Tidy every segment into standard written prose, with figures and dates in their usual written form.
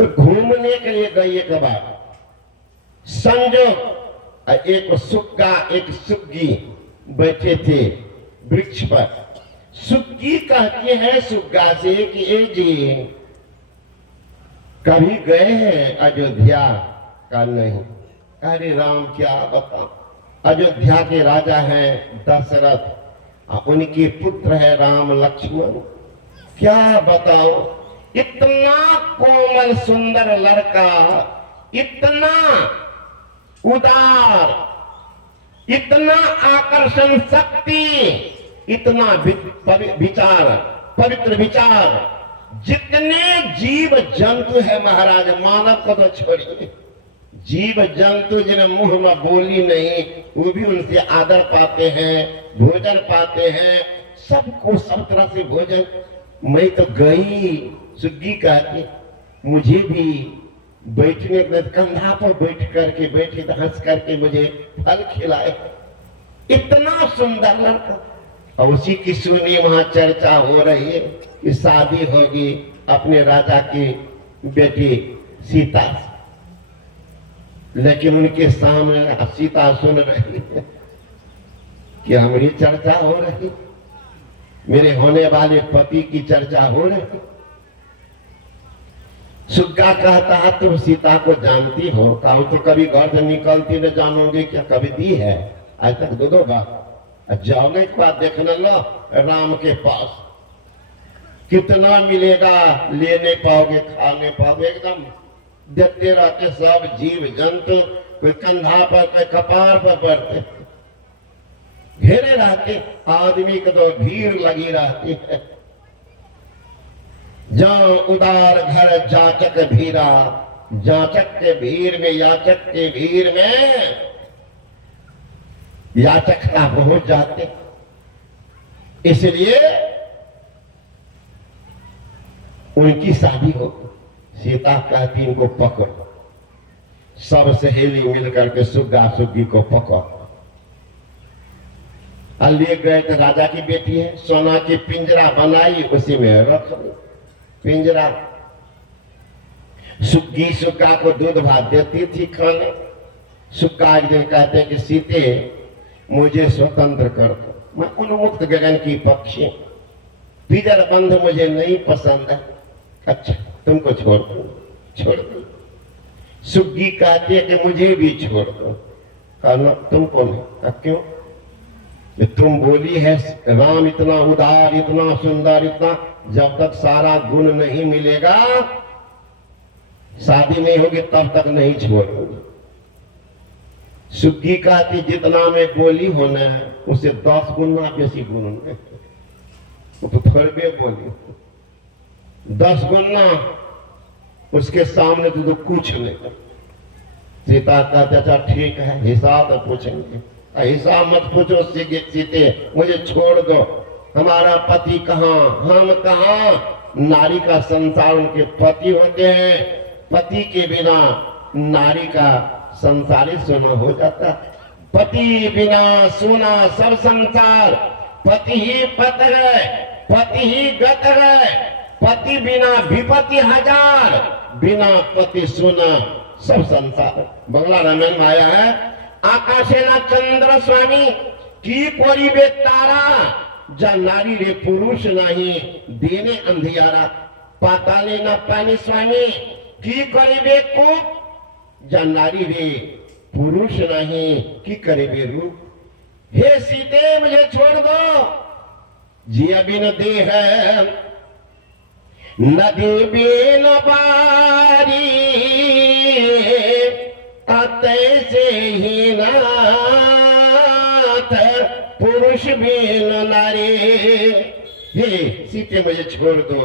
तो घूमने के लिए गई एक बार, संजोग एक सुग्गा एक सुग्गी बैठे थे वृक्ष पर। सुग्गी कहती है सुग्गा से कि ए जी कभी गए हैं अयोध्या? का नहीं। अरे राम क्या बताऊं, अयोध्या के राजा हैं दशरथ, उनके पुत्र है राम लक्ष्मण। क्या बताओ, इतना कोमल सुंदर लड़का, इतना उदार, इतना आकर्षण शक्ति, इतना विचार, पवित्र विचार। जितने जीव जंतु है महाराज, मानव को तो छोड़िए, जीव जंतु जिन्हें मुंह में बोली नहीं, वो भी उनसे आदर पाते हैं, भोजन पाते हैं, सबको सब तरह से भोजन। मैं तो गई, सुग्गी कहती मुझे भी बैठने के कंधा पर बैठ करके बैठे तो हंस करके मुझे फल खिलाए। इतना सुंदर लड़का। और उसी की सुनी वहां चर्चा हो रही है कि शादी होगी अपने राजा की बेटी सीता से। लेकिन उनके सामने सीता सुन रही है कि हमारी चर्चा हो रही, मेरे होने वाले पति की चर्चा हो रही। सुग्गा कहता है तुम सीता को जानती हो? कहा तो कभी घर से निकलती न जानोगे क्या? कभी दी है आज तक? दो बार जाओगे के बाद देखने लो राम के पास कितना मिलेगा, ले नहीं पाओगे, खा नहीं पाओगे, एकदम देते रहते सब जीव जंतु, कोई कंधा पर कोई कपार पर पड़ते, घेरे रहते। आदमी को तो भीड़ लगी रहती है। जहाँ उदार घर जाचक भीरा, जाचक के भीड़ में, याचक के भीड़ में याचकता पहुंच जाते। इसलिए उनकी शादी हो। सीता कहती इनको पकड़ो, सब सहेली मिलकर के सुग्गा सुग्गी को पकड़ो। ले गए तो राजा की बेटी है, सोना की पिंजरा बनाई, उसी में रख दी पिंजरा। सुग्गी सुग्गा को दूध भात देती थी खाने। सुग्गा एक दिन कहते हैं कि सीते मुझे स्वतंत्र कर दो, मैं उन्मुक्त गगन की पक्षी, पिंजर बंध मुझे नहीं पसंद है। अच्छा तुमको छोड़ दो। सुग्गी कहती है कि मुझे भी छोड़ दो। कहना तुमको नहीं। क्यों? तुम बोली है राम इतना उदार, इतना सुंदर, इतना, जब तक सारा गुण नहीं मिलेगा, शादी नहीं होगी, तब तक नहीं छोड़ूंगी। सुग्गी कहती जितना मैं बोली होना है उससे 10 गुना बेसी गुण है। वो तो थोड़े बोली, 10 गुना उसके सामने तो कुछ नहीं। सीता कहते अच्छा ठीक है, हिसाब पूछेंगे। हिसाब मत पूछो सीते, मुझे छोड़ दो। हमारा पति कहाँ, हम कहाँ? नारी का संसार उनके पति होते हैं। पति के बिना नारी का संसार ही सुना हो जाता। पति बिना सुना सब संसार। पति ही पत है, पति ही गत है। पति बिना विपत्ति हजार, बिना पति सुना सब संसार। बंगला रामायण में आया है, आकाशे ना चंद्र स्वामी की कोरिबे तारा, जा नारी रे पुरुष नहीं देने अंधियारा। पाताले ना पानी स्वामी की करिबे को, जा नारी रे पुरुष नहीं की करिबे रूप। हे सीते मुझे छोड़ दो, जिया बिन दे है नदी बिन बारी, तैसे ही नाथ पुरुष बिन नारी। हे सीते मुझे छोड़ दो।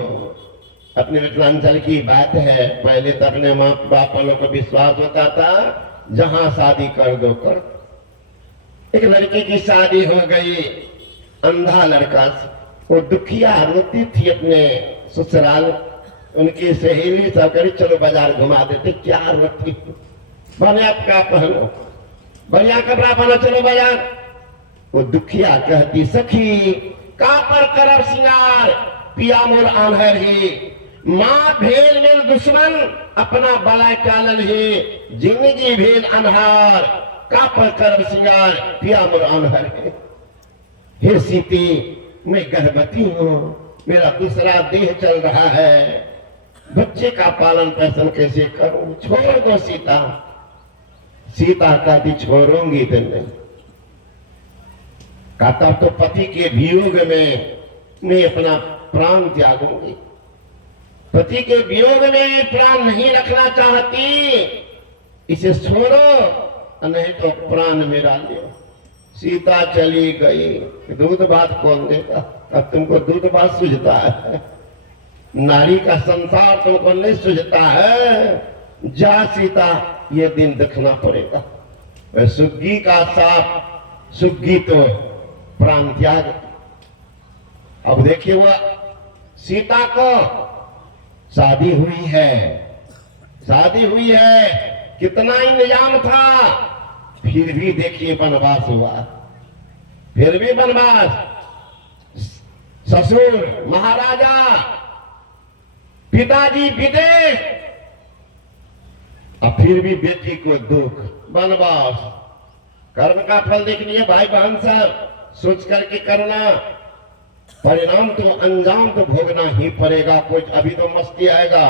अपने मिथिलांचल की बात है, पहले तो अपने माँ बाप वालों को विश्वास होता था जहां शादी कर दो कर। एक लड़की की शादी हो गई, अंधा लड़का से, वो दुखिया रोती थी अपने ससुराल। उनकी सहेली सब करी चलो बाजार घुमा देते। क्या रोती, बढ़िया कपड़ा पहनो, बढ़िया कपड़ा पहनो, चलो बाजार। वो दुखिया कहती सखी का पर करब सिंगार, पिया मोर आंधर ही माँ भेल मेल दुश्मन, अपना बला टालन है, जिंदगी भेल अनहार, काप कर सिंगार, पिया मोर अनहर है। हे सीते, मैं गर्भवती हूँ, मेरा दूसरा देह चल रहा है, बच्चे का पालन पोषण कैसे करूं? छोड़ दो सीता। सीता कहती छोड़ूंगी तो नहीं। कहता तो पति के वियोग में मैं अपना प्राण त्यागूंगी। पति के वियोग में प्राण नहीं रखना चाहती, इसे छोड़ो, नहीं तो प्राण मेरा लियो। सीता चली गई। दूध भात कौन देगा? अब तुमको दूध भात सूझता है? नारी का संसार तुमको नहीं सूझता है? जा सीता, ये दिन देखना पड़ेगा। सुग्गी का साप, सुग्गी तो प्राण त्याग। अब देखिए वो सीता को शादी हुई है, शादी हुई है, कितना इंतजाम था, फिर भी देखिए वनवास हुआ, फिर भी वनवास। ससुर महाराजा, पिताजी विदेश, और फिर भी बेटी को दुख, वनवास। कर्म का फल देखनी है भाई बहन सब, सोच करके करना, परिणाम तो अंजाम तो भोगना ही पड़ेगा। कुछ अभी तो मस्ती आएगा,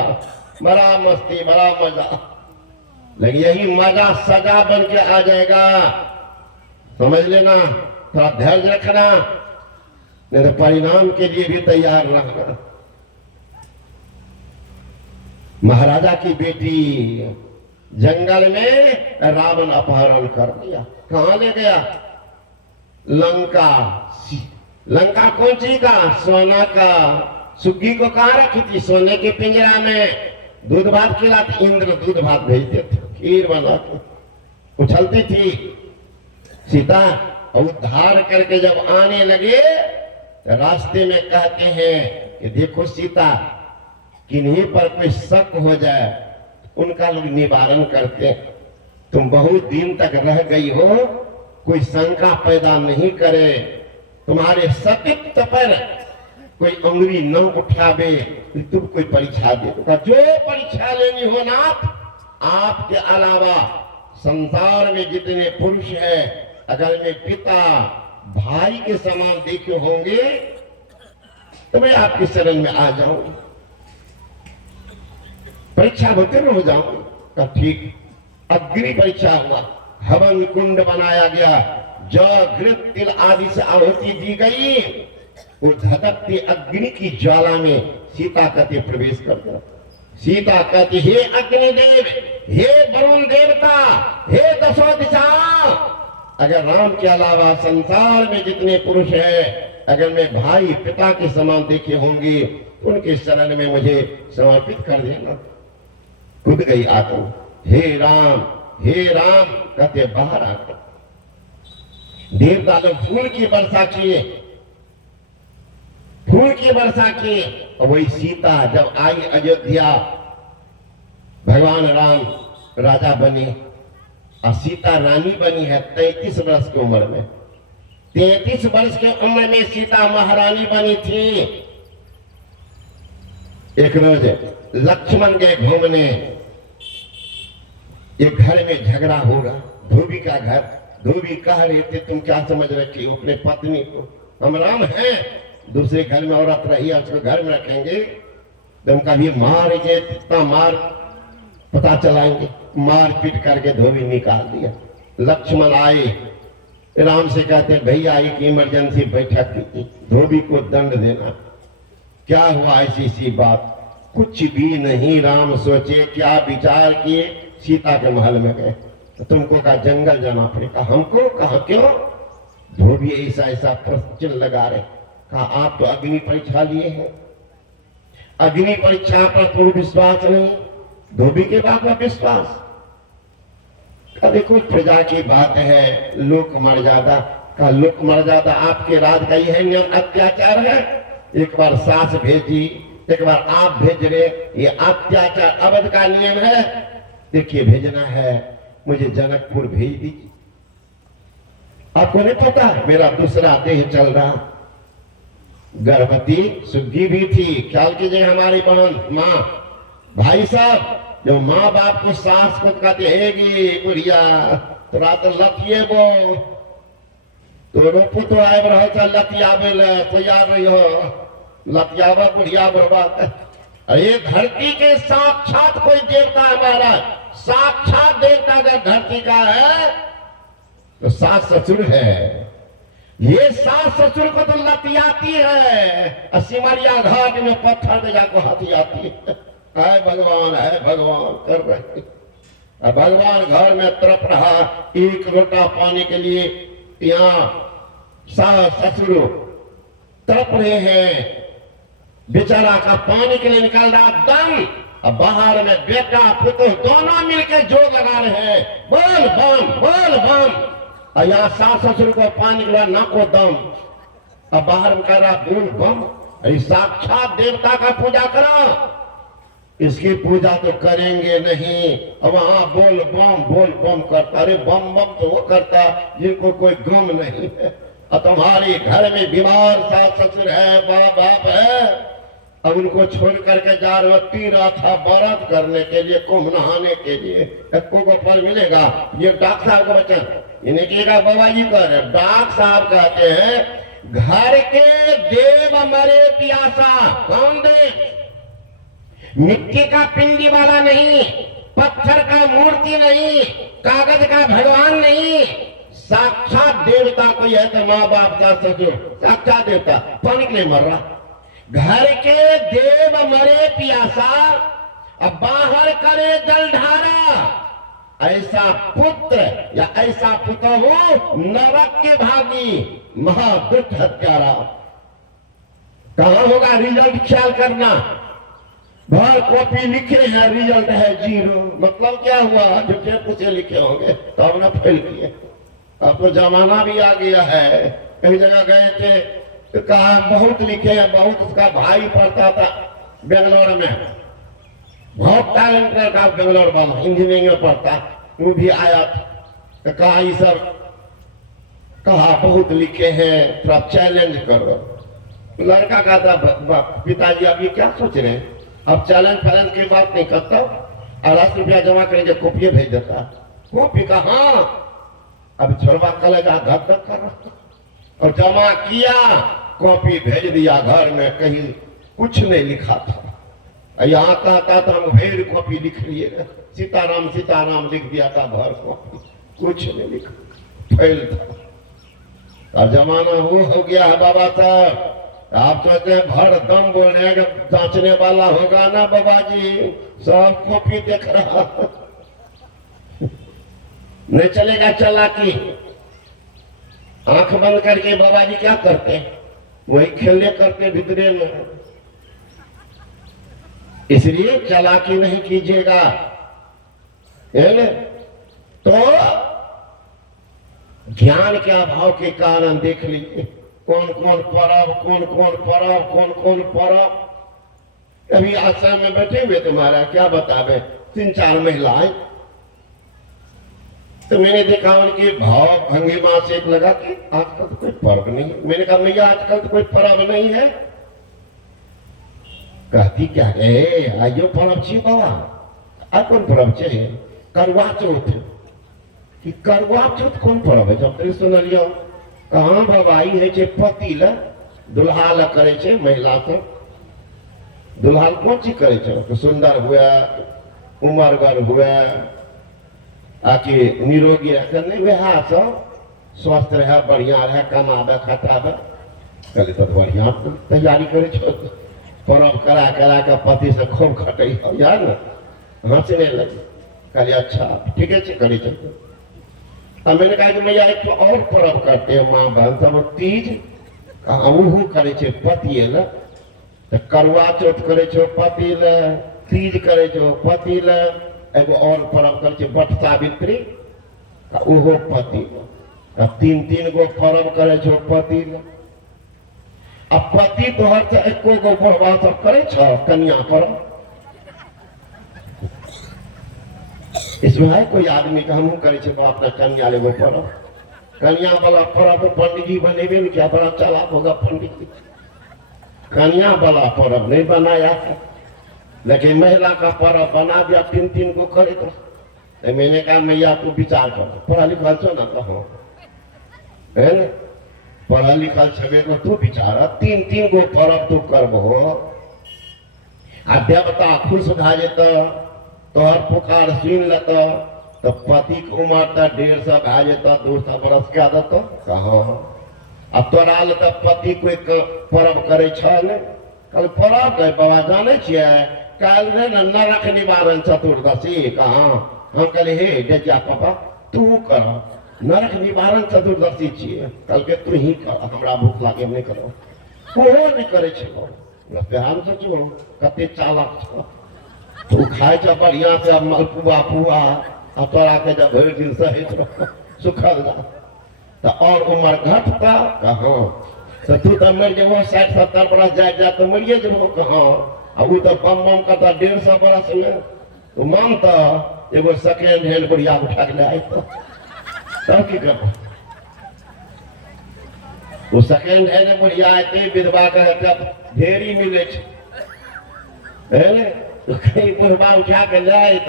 बड़ा मस्ती, बड़ा मजा, लेकिन यही मजा सजा बन के आ जाएगा, समझ लेना। थोड़ा धैर्य रखना, नहीं तो परिणाम के लिए भी तैयार रहना। महाराजा की बेटी जंगल में रावण अपहरण कर दिया। कहां ले गया? लंका। लंका कौन चीज का? सोना का। सुग्गी को कहां रखी थी? सोने के पिंजरा में। दूध भात खिलाते, इंद्र दूध भात भेजते थे, खीर बना के उछलती थी। सीता उद्धार करके जब आने लगे तो रास्ते में कहते हैं कि देखो सीता, किन्हीं पर कोई शक हो जाए उनका लोग निवारण करते हैं। तुम बहुत दिन तक रह गई हो, कोई शंका पैदा नहीं करे, तुम्हारे सतीत्व पर कोई अंगुली न उठावे, तुम कोई परीक्षा दे दो। जो परीक्षा लेनी हो ना, आपके अलावा संसार में जितने पुरुष हैं, अगर मैं पिता भाई के समान देखे होंगे तो मैं आपके शरण में आ जाऊंगी, परीक्षा उत्तीर्ण हो जाऊंगी। तो ठीक अग्नि परीक्षा हुआ, हवन कुंड बनाया गया, जौ घृत तिल आदि से आहुति दी गई। वो धधकती अग्नि की ज्वाला में सीता कहते प्रवेश कर गया। सीता कहती, हे अग्निदेव, हे वरुण देवता, हे दशो दिशा, अगर राम के अलावा संसार में जितने पुरुष हैं, अगर मैं भाई पिता के समान देखे होंगे, उनके शरण में मुझे समर्पित कर देना। कूद गई आत्मा, हे राम, हे राम कहते बाहर आकर देवता लोग फूल की वर्षा किए, फूल की वर्षा किए। और वही सीता जब आई अयोध्या, भगवान राम राजा बने और सीता रानी बनी है 33 वर्ष की उम्र में। 33 वर्ष की उम्र में सीता महारानी बनी थी। एक रोज लक्ष्मण गए घूमने, एक घर में झगड़ा होगा, धोबी का घर। धोबी कह रहे थे, तुम क्या समझ रखी हो अपने पत्नी को? हम राम हैं, दूसरे घर में औरत रही है, उसको घर में रखेंगे, तुम कभी मार के इतना मार पता चलाएंगे। मार पीट करके धोबी निकाल दिया। लक्ष्मण आए, राम से कहते भैया एक इमरजेंसी बैठक की थी, धोबी को दंड देना। क्या हुआ? ऐसी सी बात। कुछ भी नहीं राम सोचे, क्या विचार किए, सीता के महल में गए। तो तुमको कहा जंगल जाना पड़ेगा। हमको कहा क्यों? धोबी ऐसा ऐसा प्रश्न लगा रहे। कहा आप तो अग्नि परीक्षा लिए हैं, अग्नि परीक्षा पर पूर्ण विश्वास नहीं, धोबी के बात में विश्वास। देखो प्रजा की बात है, लोक मर्यादा का, लोक मर्यादा आपके राज का यह नियम अत्याचार है। एक बार सास भेजी, एक बार आप भेज रहे, ये अत्याचार अवध का नियम है। देखिए भेजना है, मुझे जनकपुर भेज दीजिए। आपको नहीं पता मेरा दूसरा देह चल रहा, गर्भवती सुग्गी भी थी। ख्याल कीजिए हमारी बहन माँ भाई साहब, जो माँ बाप को सास को कहते हैगी बुढ़िया तोरा तो लतिये बो तो रोपो तो आए रहो तो लतियाबे ले तैयार रही हो लतियावा बुढ़िया बर्बाद। अरे धरती के साक्षात कोई देवता हमारा, साक्षात देवता अगर धरती का है तो सास ससुर है। ये सास ससुर को तो लतियाती है, सिमरिया घाट में पत्थर पे जाकर हथियाती है भगवान कर रहे। भगवान घर में तरफ रहा, एक लोटा पानी के लिए यहाँ सास ससुर तरफ रहे हैं, बेचारा का पानी के लिए निकल रहा दम, अब बाहर में बेटा पुत्र दोनों मिलकर जोर लगा रहे हैं, बोल बम। और यहाँ सास ससुर को पानी निकला ना को दम, अब बाहर में कह रहा बोल बम। अरे साक्षात देवता का पूजा करो, इसकी पूजा तो करेंगे नहीं। अब वहां बोल बम करता। अरे बम तो वो करता जिनको कोई गम नहीं है। और तुम्हारे घर में बीमार सास ससुर है, बाप है, अब उनको छोड़ करके जा रहे हो तीरथ व्रत करने के लिए, कुंभ नहाने के लिए, को फल मिलेगा। ये डॉक्टर साहब का वचन इन्हें कहेगा बाबा जी कर। डॉक्टर साहब कहते हैं घर के देव मरे पियासा। कौन देव? मिट्टी का पिंडी वाला नहीं, पत्थर का मूर्ति नहीं, कागज का भगवान नहीं, साक्षात देवता कोई है तो माँ बाप का ससुर, साक्षात देवता पानी के लिए मर रहा। घर के देव मरे पियासा, अब बाहर करे जलधारा। ऐसा पुत्र या ऐसा पुत्र हो नरक के भागी, महादुष्ट हत्यारा। कहां होगा रिजल्ट ख्याल करना। भर कॉपी लिखे हैं, रिजल्ट है 0। मतलब क्या हुआ? जो टेप से लिखे होंगे तो हमने फेल किए। अब तो जमाना भी आ गया है। कई जगह गए थे तो कहा बहुत लिखे हैं, बहुत। उसका भाई पढ़ता था बेंगलोर में, बहुत टैलेंटेड था बेंगलोर वाला, इंजीनियरिंग में पढ़ता, वो भी आया तो कहा ये सब कहा बहुत लिखे हैं, थोड़ा चैलेंज करो। लड़का कहता पिताजी आप ये क्या सोच रहे हैं? अब चैलेंज फैलेंज की बात नहीं करता, 10 रुपया जमा करेंगे कॉपी भेज देता। कॉपी का हाँ, अब छोरवा कलेजा धक धक कर रहा, और जमा किया, कॉपी भेज दिया घर में, कहीं कुछ नहीं लिखा था। यहाँ कहता था हम भेड़ कॉपी लिख लिए, सीताराम सीताराम लिख दिया था भर कॉपी, कुछ नहीं लिखा, फेल था। और जमाना वो हो गया है बाबा साहब, आप कहते हैं भर दम बोल रहे हैं कि जांचने वाला होगा ना बाबा जी, सब कॉपी देख रहा नहीं चलेगा चालाकी। आंख बंद करके बाबा जी क्या करते हैं? वही खेलने करते भीतरे में। इसलिए चालाकी नहीं कीजिएगा, तो ज्ञान के अभाव के कारण देख लीजिए कौन कौन परब। अभी आश्रम में बैठे हुए तुम्हारा क्या बतावे, 3-4 महिलाएं, तो मैंने देखा उनके भाव भंगिमा से एक लगा कि आजकल तो कोई पर्व नहीं है। मैंने कहा भैया आजकल तो कोई पर्व नहीं है। कहती क्या है आइयो पर्व चाहिए बाबा। आज कौन पर्व चाहिए? करवा चौथ। कि करवा चौथ कौन पर्व है? जब तक सुन लियो कहाँ बाबा आई है पति ला दुल्हा ला करे छे महिला सब। दुल्हा कौन चीज करे छे? तो सुंदर हुआ, उमरगर हुआ, आकि निरोगी रहकर नहीं वह सब स्वस्थ रहे, बढ़िया रहे, कमावे खटावे। कहले तो बढ़िया तैयारी करे छो, पर्व करा के पति से खूब खटे यार ना, हंसने लगे। कहले अच्छा ठीक है करे चलते। अब मैंने कहा कि भैया एक तो और पर्व करते हैं माँ बहन सब, तीज कहाँ करे छे पति ल, तो करवा चौथ करे छो पति ल, तीज करे छो पति ल, एगो और पर्व करे छे बट सावित्री ओहो पति ल। 3 गो पर्व करे छो पति ल। अब पति तोहर से एको गो बुढ़वा सब करे छो कन्या पर्व? इसमें है कोई आदमी का हम करे छे अपना कन्या ले पर्व? कन्या वाला पर्व पंडित जी बनेबे नहीं क्या? बड़ा चालाक होगा पंडित जी। कन्या वाला पर्व नहीं बनाया है, लेकिन महिला का पर्व बना दिया, 3 को करे तो मैंने कहा मैया तू विचार कर, पढ़ा लिखा छो ना कहो, है ना, पढ़ा लिखा छबे तो तू विचार, 3 को पर्व तू करबो आ देवता खुश भा जेत, तोहर पुकार सुन लेत, तो पति के उम्र तो 150 भा जेत, 200 बरस के देत कहाँ, आ तोरा ले तो पति कोई पर्व करे छ ने, कल पर्व कहे बाबा जाने छियै काल रे नरक निवारण चतुर्दशी, कहाँ हम कहले हे डेजिया पापा तू कर, नरक निवारण चतुर्दशी छियै, कल के तू ही कर, हमरा भूख लागे नहीं करो, ओहो नहीं करे छो, हम सोचो कते चालक छ, तू खाए छ बढ़िया से मलपुआ पुआ, आ तोरा के जब भरि दिन सहित रह सुखल जा, तो और उम्र घटता कहाँ, तो तू तो मर जेबो 60-70 बरस जा तो मरिए जेबो कहाँ, आ उ तो बम करता 150 बरस में, तो मानता एगो सेकेंड हैंड बढ़िया उठा के ले आए तब की कर, वो सेकेंड हैंड बढ़िया आते विधवा के ढेरी मिले है ने, तो कहीं बुढ़वा उठा के ले आए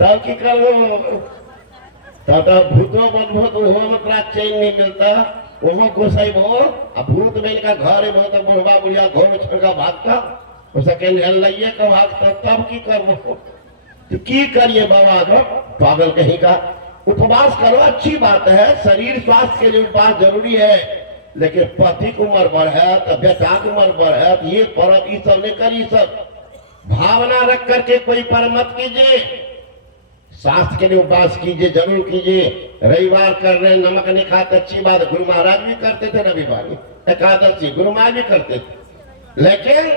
तब की करो, तब भूतो बनबो तो ओहो में तोरा चैन नहीं मिलता, ओहो घुसेबो आ भूत बन का घर एबो तो बुढ़वा बुढ़िया घर में छोड़ के भागता, वो सेकेंड हैंड लाइए के भागता, तब की करबो, तो की करिए बाबा को पागल कहीं का, उपवास करो अच्छी बात है, शरीर स्वास्थ्य के लिए उपवास जरूरी है, लेकिन पति की उम्र बढ़ है तो बेटा की उम्र बढ़ है, तो ये पर्व ये सब नहीं करिए, सब भावना रख करके कोई पर्व मत कीजिए, स्वास्थ्य के लिए उपवास कीजिए, जरूर कीजिए, रविवार कर रहे नमक नहीं खाते अच्छी बात, गुरु महाराज भी करते थे रविवार एकादशी, गुरु महाराज भी करते थे, लेकिन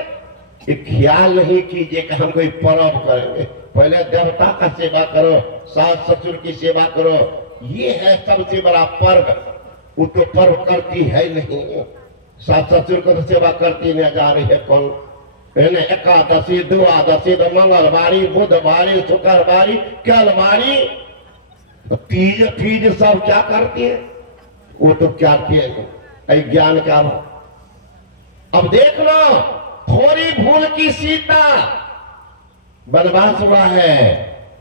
ख्याल नहीं कीजिए कि हम कोई पर्व करेंगे, पहले देवता का सेवा करो, सास ससुर की सेवा करो, ये है सबसे बड़ा पर्व, वो तो पर्व करती है नहीं, सास ससुर को तो सेवा करती नहीं जा रही है कौन, एकादशी द्वादशी तो मंगलवारी बुधवारी शुक्रवारी केलवारी, तीज तीज सब क्या करती है, वो तो क्या किए ज्ञान क्या हो, अब देख लो थोड़ी भूल की सीता वनवास हुआ है,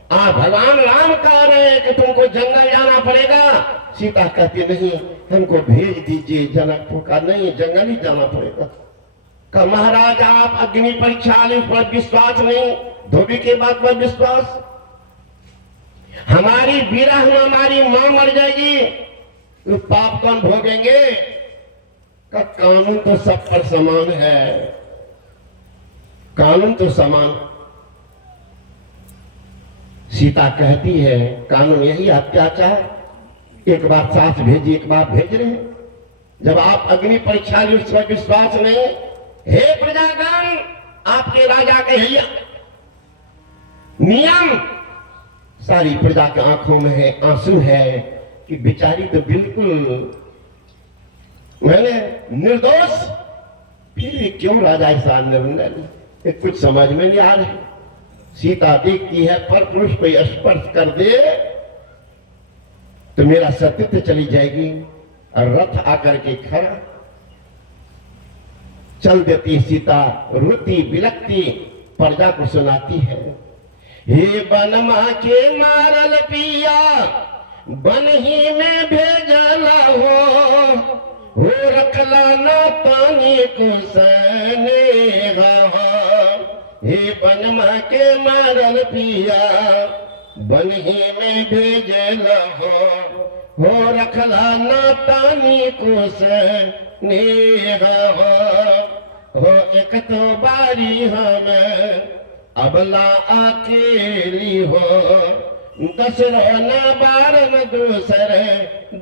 भगवान राम कह रहे हैं कि तुमको जंगल जाना पड़ेगा, सीता कहती नहीं हमको भेज दीजिए जनकपुर का, नहीं जंगल ही जाना पड़ेगा, का महाराज आप अग्नि परीक्षा ली, पर विश्वास नहीं, धोबी के बात पर विश्वास, हमारी विरह में हमारी मां मर जाएगी तो पाप कौन भोगेंगे, का कानून तो सब पर समान है, कानून तो समान, सीता कहती है कानून यही अत्याचार, एक बार सास भेजी एक बार भेज रहे हैं, जब आप अग्नि परीक्षा ली उसका विश्वास नहीं, हे प्रजागण आपके राजा के हैया नियम, सारी प्रजा के आंखों में है आंसू है कि बेचारी तो बिल्कुल मैंने निर्दोष, फिर भी क्यों राजा ऐसा निर्णय, कुछ समझ में नहीं आ रही, सीता देखती है पर पुरुष कोई स्पर्श कर दे तो मेरा सत्य चली जाएगी, और रथ आकर के खड़ा चल देती सीता, रोती बिलखती प्रजा को सुनाती है, हे बनमा के मारल पिया बन ही में भेजला हो रखला ना पानी को सनेगा, हे बनमा के मारल पिया बन ही में भेजला हो रखला ना तानी को सनेगा, हो एक तो बारी हम अबला अकेली हो, दसरो न बारन दूसर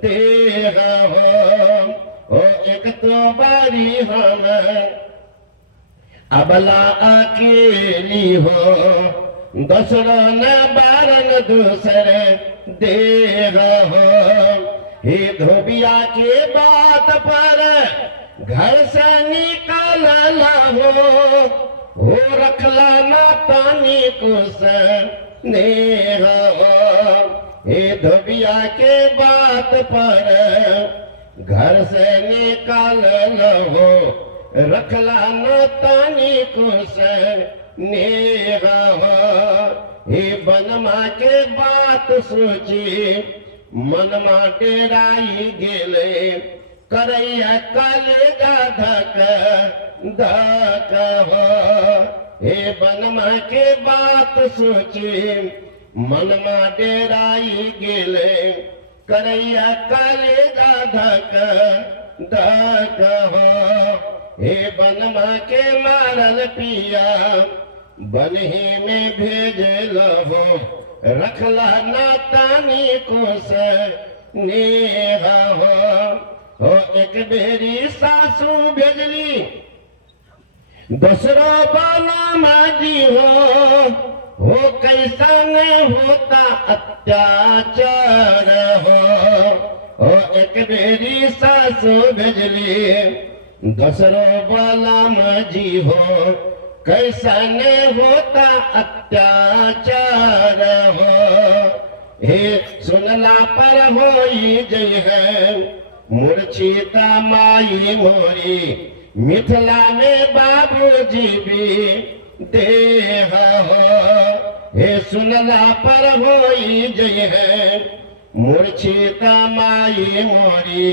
देगा हो एक तो बारी हम अबला अकेली हो, दसरो न बारन दूसर देगा हो, हे धोबिया के बात पर घर से निकाल हो रखला ना पानी को स्नेहा, हे धोबिया के बात पर घर से निकाल हो रखला न तानी को से नेहा हो। हे बनमा के बात सोची मनमा डेराई गेले करैया कलेजा धक धक हो। हे बनमा के बात सोची मनमा डेराई गेले करैया कलेजा धक धक हो। हे बनमा के मारल पिया बनही में भेजल हो। रखला ना तानी को से नेहा हो। एक बेरी सासू भेजली दूसरा बाला माजी हो कैसा नहीं होता अत्याचार हो। एक बेरी सासू भेजली दूसरा बाला माजी हो कैसा नहीं होता अत्याचार हो। हे सुनला पर होई जय है मूर्छिता माई मोरी मिथिला में बाबूजी भी देह हो। हे सुनला पर होई जय है मूर्छिता माई मोरी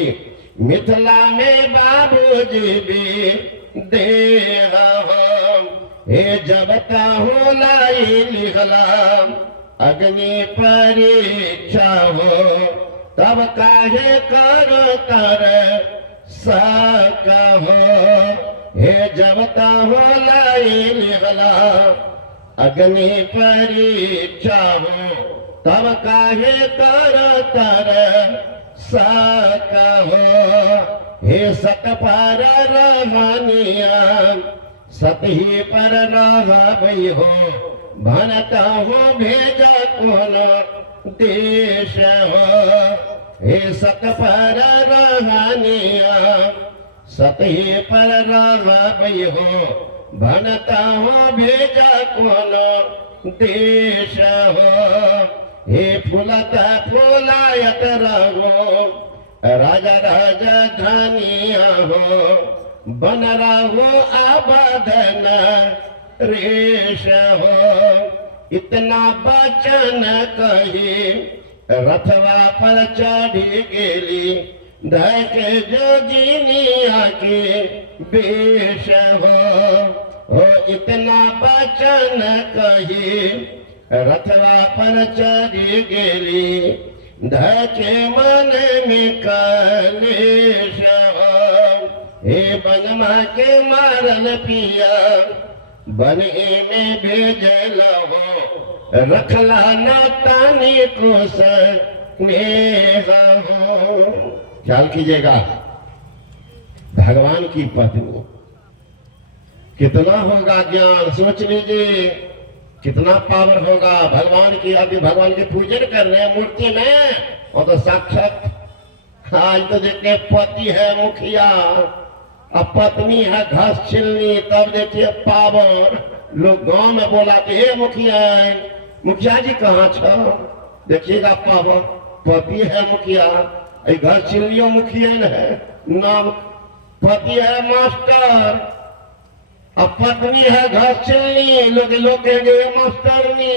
मिथिला में बाबूजी भी देह हो। हे जब ताहू लाई लिखला अग्नि परीक्षा हो तब काहे करो तर सका हो। हे जब ताहू लाई लिखला अग्नि परीक्षा हो तब काहे करो तर सका हो। हे सत पर रहनिया सतही पर रहबई हो भनता हो भेजा कौन देश हो। हे सत पर रहनिया सतही पर रहबई हो भनता हो भेजा कौन देश हो। हे फूलता फूलायत रहो राजा राजा धानिया हो बन रहो आबादन रेश हो। इतना बचन कही रथवा पर चढ़ी गेली धैक जोगिनिया के बेश हो। इतना बचन कही रथवा पर चढ़ी गेली धैके मन में कलेश हो। हे बनमा के मारल पिया बने में भेजल हो रखला न तानी को स्नेहा हो। ख्याल कीजिएगा भगवान की पत्नी कितना होगा ज्ञान सोच लीजिए कितना पावर होगा भगवान की। अभी भगवान के पूजन कर रहे हैं मूर्ति में और तो साक्षात आज तो देखिए पति है मुखिया अब पत्नी है घास छिलनी तब देखिए पावर। लोग गांव में बोलाते हे मुखिया जी कहाँ छो देखिएगा पावर। पति है मुखिया घर छिलनियो मुखिया है नाम पति है मास्टर अब पत्नी है घर छिलनी लोग कहेंगे मास्टरनी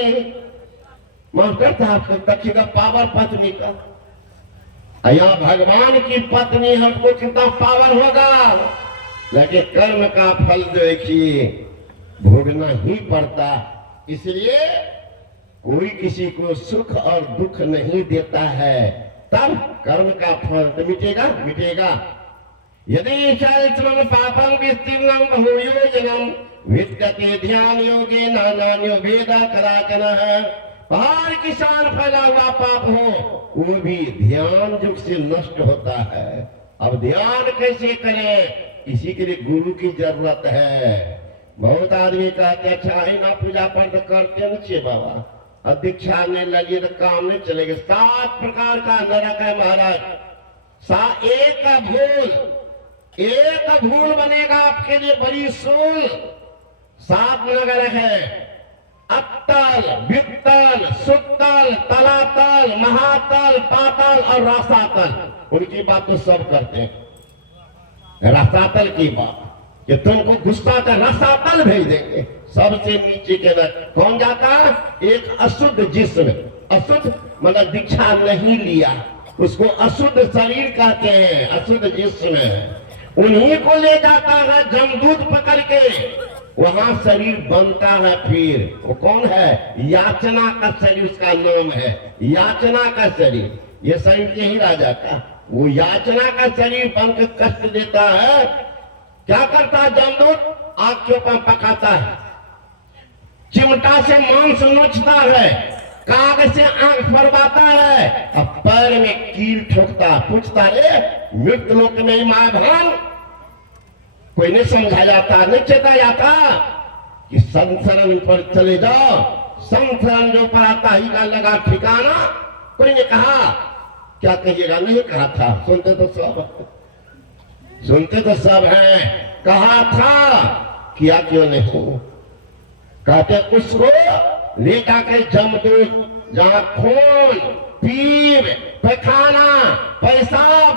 मास्टर साहब देखिएगा पावर पत्नी का। यहाँ भगवान की पत्नी हमको कितना पावर होगा लेकिन कर्म का फल देखिए भोगना ही पड़ता। इसलिए कोई किसी को सुख और दुख नहीं देता है तब कर्म का फल तो मिटेगा। यदि चरित्रम पापम विस्तीर्णम बहुयोजनम विद्यते ध्यान योगे नान्यो भेद कराचन है। पहाड़ किसान फैला हुआ पाप हो वो भी ध्यान युग से नष्ट होता है। अब ध्यान कैसे करें इसी के लिए गुरु की जरूरत है। बहुत आदमी कहते अच्छा ही ना पूजा पाठ करते नहीं बाबा अब दीक्षा नहीं लगी तो काम नहीं चलेगा। 7 प्रकार का नरक है महाराज। एक भूल बनेगा आपके लिए बड़ी सूल। 7 नगर है अत्तल वित्तल सुत्तल तलातल महातल पातल और रसातल। उनकी बात तो सब करते हैं रसातल की बात कि तुमको गुस्सा का रस्सा तल भेज देंगे। सबसे नीचे के न कौन जाता है? एक अशुद्ध जिस्म, अशुद्ध मतलब दीक्षा नहीं लिया, उसको अशुद्ध शरीर कहते हैं, अशुद्ध जिस्म। उन्हीं को ले जाता है जमदूत पकड़ के, वहां शरीर बनता है। फिर वो कौन है? याचना का शरीर उसका नाम है, याचना का शरीर। ये शरीर यही राजा का, वो याचना का शरीर बनकर कष्ट देता है। क्या करता है जमदूत? आग के ऊपर पकाता है, चिमटा से मांस नोचता है, काग से आंख फरवाता है, अब पैर में कील ठोकता। पूछता रे मृत्यु लोक में मां भान, कोई नहीं समझा जाता, नहीं चेता जाता कि संसरण पर चले जाओ। संसरण जो पर आता ही का लगा ठिकाना। कोई ने कहा क्या कहिएगा? नहीं कहा था, सुनते तो सब, सुनते तो सब हैं। कहा था, किया क्यों नहीं? कहते उसको ले जाकर जमदूत जहां खून, पीर, पैखाना, पेशाब,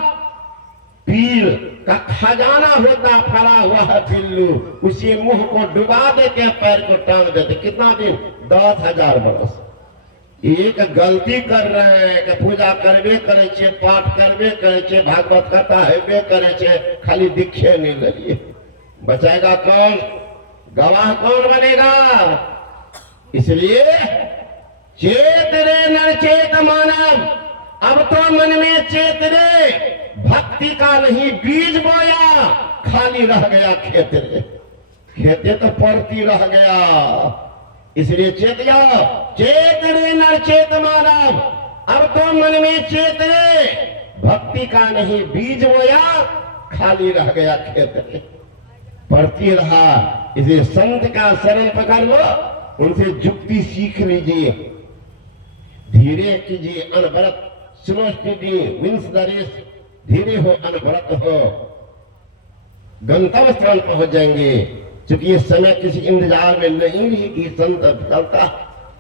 पीर का खजाना होता फरा हुआ है बिल्लू, उसी मुंह को डुबा देते, पैर को टांग देते। कितना दिन? 10,000 बरस। एक गलती कर रहे हैं कि पूजा करबे करे छे, पाठ करबे करे छे, भागवत कथा हेबे करे छे, खाली दीक्षे नहीं लगिए। बचाएगा कौन? गवाह कौन बनेगा? इसलिए चेत रे नर चेत मानव, अब तो मन में चेत रे, भक्ति का नहीं बीज बोया, खाली रह गया खेत रे, खेते तो पड़ती रह गया। इसलिए चेत जाओ, चेत रे नर चेत मानव, अब तो मन में चेत रे, भक्ति का नहीं बीज बोया, खाली रह गया खेत रे, पढ़ती रहा। इसलिए संत का शरण पकड़ लो, उनसे जुक्ति सीख लीजिए, धीरे कीजिए, अनवरत slow speedy wins the race, धीरे हो, अनवरत हो, गंतव्य स्थान पहुंच जाएंगे। क्योंकि ये समय किसी इंतजार में नहीं रही कि संत चलता